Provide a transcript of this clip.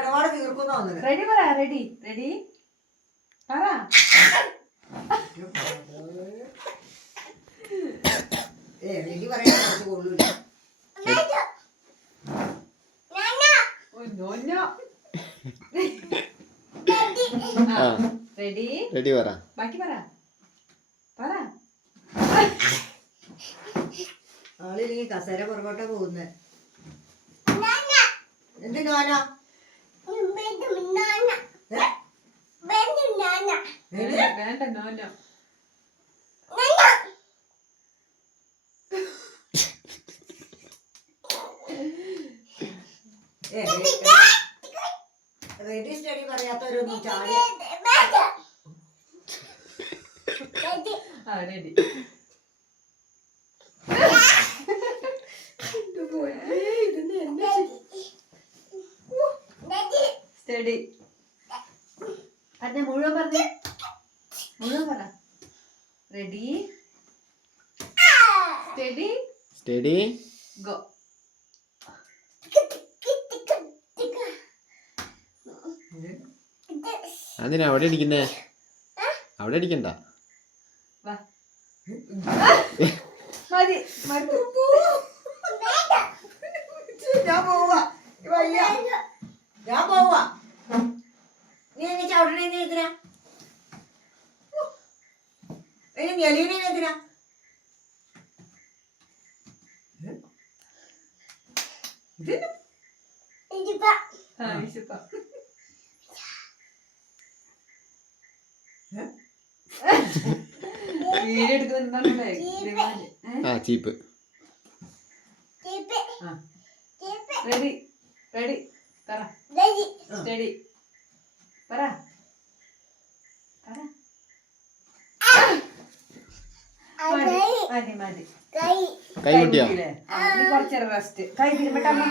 ഇടപാട് തീർക്കുന്നു. റെഡി പറ. റെഡി റെഡി പറ. റെഡി പറയാൻ കൊള്ളൂല. റെഡി റെഡി പറ. ബാക്കി പറ. പറ. ആളില്ലെങ്കിൽ കസേര പുറകോട്ടാ പോകുന്നേ. എന്തിനാനാ വേണ്ട നോനോ. റെഡി സ്റ്റഡി പറയാത്തവരൊന്നും ചാടി. Ready steady. പറഞ്ഞ മുഴുവൻ പറഞ്ഞ മുഴുവൻ പറ. Ready steady study go. അതിനാ അവിടെ അടിക്കുന്നേ? അവിടെ അടിക്കണ്ട. മതി. ഞാൻ പോവാ. ഞാൻ പോവാ. നീ എന്നെ ചവിട്ടണ എന്തിനാ? ഞെളിയണ എന്തിനാ? വീഡിയോ എടുക്കുന്നുണ്ടല്ലേ? ചീപ്പ്. റെഡി റെഡി പറ. സ്റ്റഡി പറ. മതി മതി. കൈ പൊട്ടിയോ? കുറച്ചേരം റെസ്റ്റ്. കൈ തിരുമ്പട്ടമ്മ.